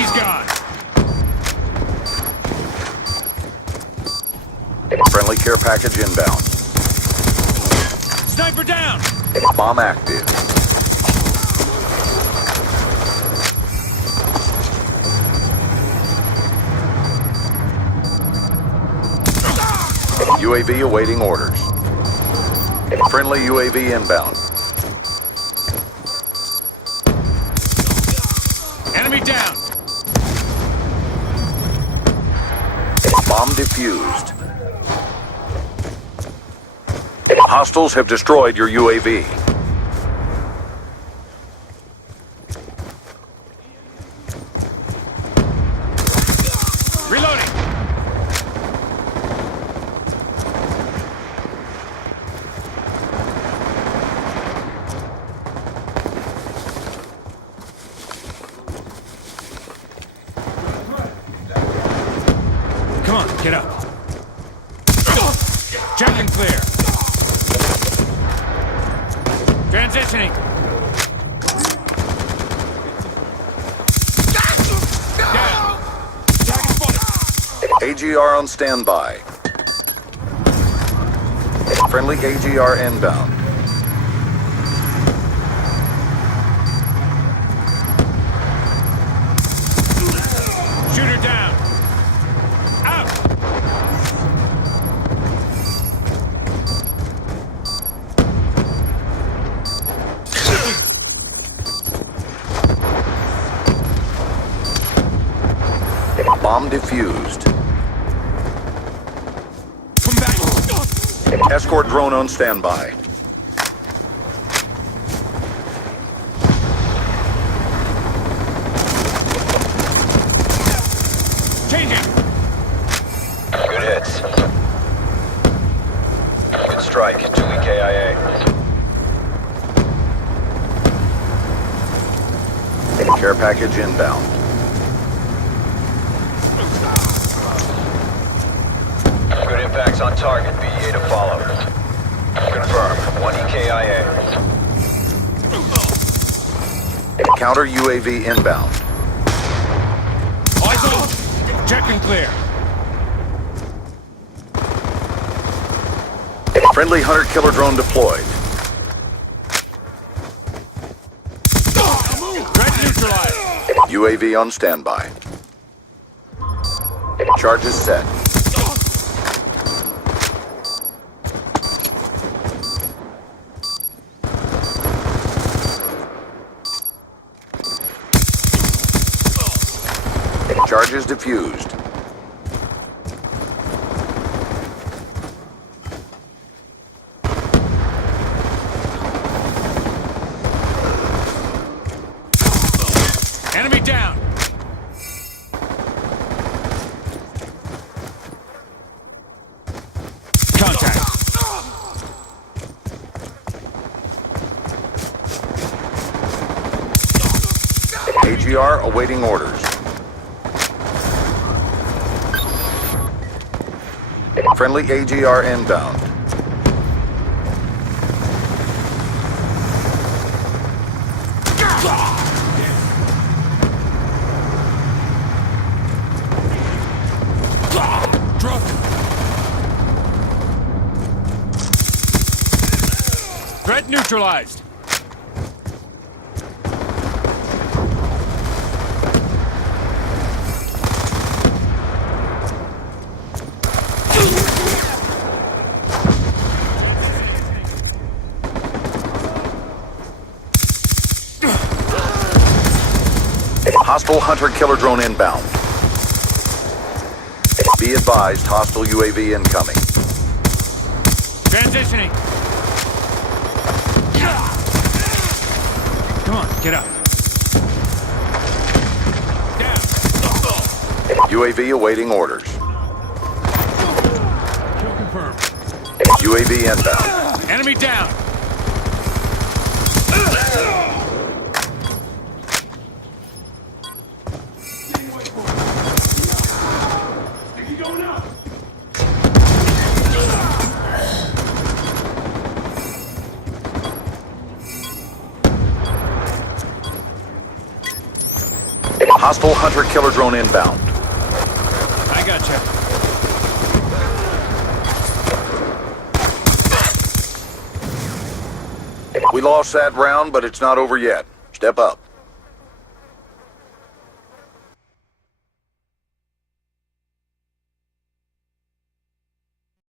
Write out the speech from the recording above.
He's gone. Friendly care package inbound. Sniper down! Bomb active. UAV awaiting orders. Friendly UAV inbound. Enemy down! Bomb defused. Hostiles have destroyed your UAV. Reloading! Come on, get up. Check and clear. Transitioning. Down. Target spotted. AGR on standby. Friendly AGR inbound. Shooter down. Out. Bomb defused. Come back. Escort drone on standby. Changing. Good hits. Good strike. 2 EKIA. Care package inbound. Good impacts on target. BEA to follow. Confirm. 1 EKIA. Counter UAV inbound. Eyes on. Check and clear. Friendly hunter-killer drone deployed. Threat neutralized. UAV on standby. Charges set. Charges diffused. Enemy down. Contact. AGR awaiting orders. Friendly AGR inbound. Drop. Threat neutralized. Hostile hunter-killer drone inbound. Be advised, hostile UAV incoming. Transitioning. Come on, get up. Down. UAV awaiting orders. Kill confirmed. UAV inbound. Enemy down. Hostile hunter-killer drone inbound. I gotcha. We lost that round, but it's not over yet. Step up.